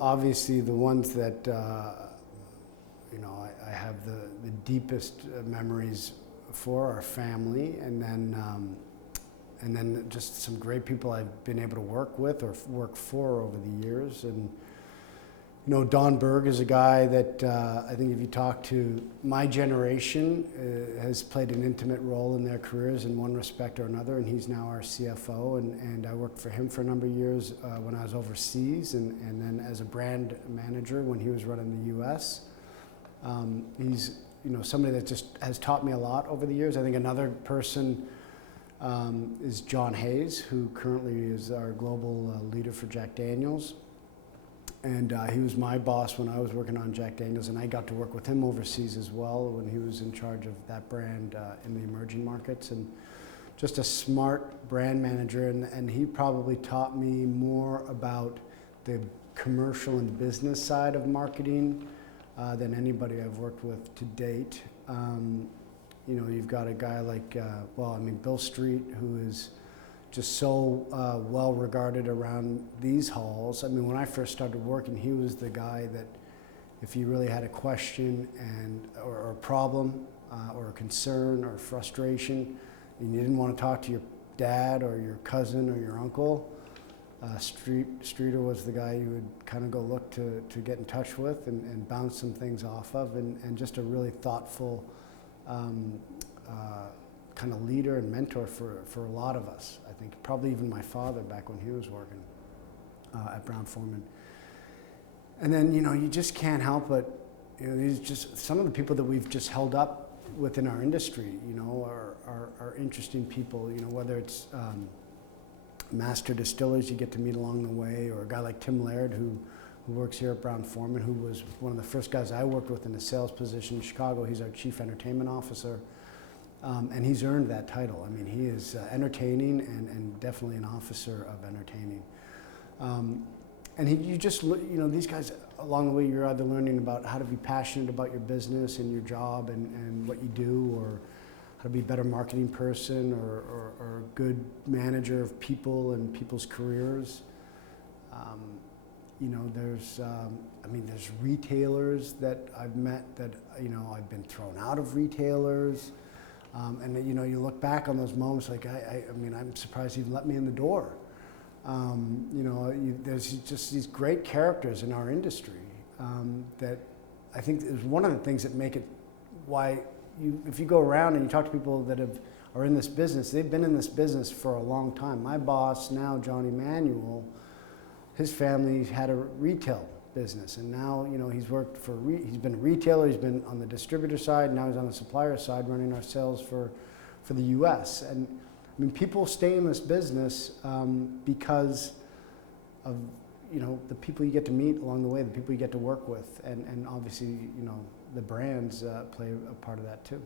Obviously, the ones that I have the deepest memories for are family, and then just some great people I've been able to work with or work for over the years. And Don Berg is a guy that I think if you talk to my generation has played an intimate role in their careers in one respect or another, and he's now our CFO, and I worked for him for a number of years when I was overseas, and then as a brand manager when he was running the US. He's somebody that just has taught me a lot over the years. I think another person is John Hayes, who currently is our global leader for Jack Daniels. And he was my boss when I was working on Jack Daniels, and I got to work with him overseas as well when he was in charge of that brand in the emerging markets. And just a smart brand manager, and he probably taught me more about the commercial and business side of marketing than anybody I've worked with to date. You've got a guy like, Bill Street, who is just so well regarded around these halls. I mean, when I first started working, he was the guy that if you really had a question or a problem or a concern or frustration, and you didn't want to talk to your dad or your cousin or your uncle, Streeter was the guy you would kind of go look to get in touch with and bounce some things off of, and just a really thoughtful kind of leader and mentor for a lot of us. I think probably even my father back when he was working at Brown-Forman. And then you just can't help but these just some of the people that we've just held up within our industry are interesting people. Whether it's master distillers you get to meet along the way, or a guy like Tim Laird who works here at Brown-Forman, who was one of the first guys I worked with in a sales position in Chicago. He's our chief entertainment officer. And he's earned that title. I mean, he is entertaining and definitely an officer of entertaining. You just look, these guys along the way, you're either learning about how to be passionate about your business and your job and what you do, or how to be a better marketing person or a good manager of people and people's careers. There's retailers that I've met that, I've been thrown out of retailers. You look back on those moments like, I'm surprised he let me in the door. There's just these great characters in our industry that I think is one of the things that make it why if you go around and you talk to people that are in this business, they've been in this business for a long time. My boss now, John Emanuel, his family had a retail business, and now he's worked for he's been a retailer, he's been on the distributor side, now he's on the supplier side running our sales for the US. And I mean, people stay in this business because of the people you get to meet along the way, the people you get to work with, and obviously the brands play a part of that too.